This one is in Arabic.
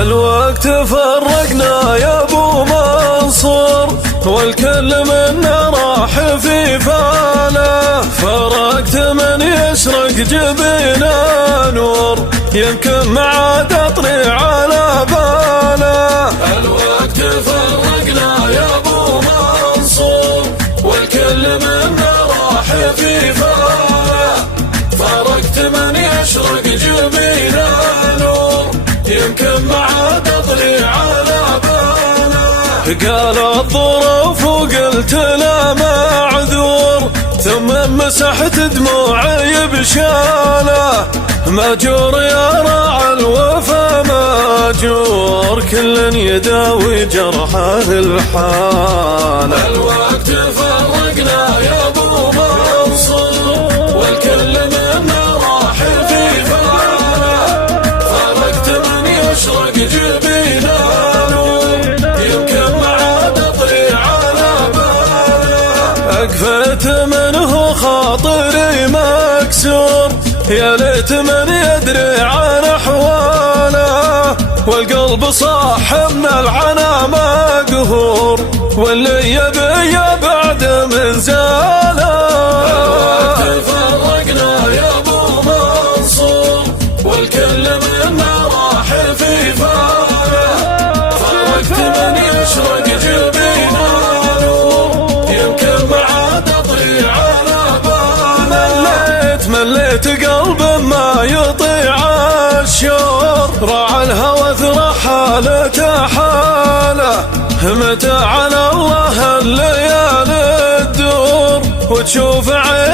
الوقت فرقنا يا ابو منصور، والكل منا راح في فاله. فرقت من يشرق جبينه نور، يمكن ما عاد اطري على باله. الوقت فرقنا يا ابو منصور، والكل منا راح في فاله. فرقت من يشرق جبينه نور، يمكن ما عاد اطلي على باله. قال الظروف وقلت لا معذور، ثم مسحت دموعي بشاله. ماجور يا راعى الوفا ماجور، كل يداوي جرحه الحاله. الوقت فرقنا يا ابو منصور، والكل منا راح في فاله. فرقت من يشرق جبينه نور، يمكن ما عاد اطري على باله. اقفت منه خاطري مكسور، يا ليت من يدري عن احواله. والقلب صاح من العنا مقهور، واللي يبي بعد من زاله. الوقت فرقنا يا ابو منصور، والكل منا راح في فاله. فرقت من يشرق جبينه نور، يمكن ما عاد اطري على باله. مليت قلب ما يطيع الشور، راعى الهوى ثرى حالته حاله. متى على الله الليالي تدور، وتشوف عين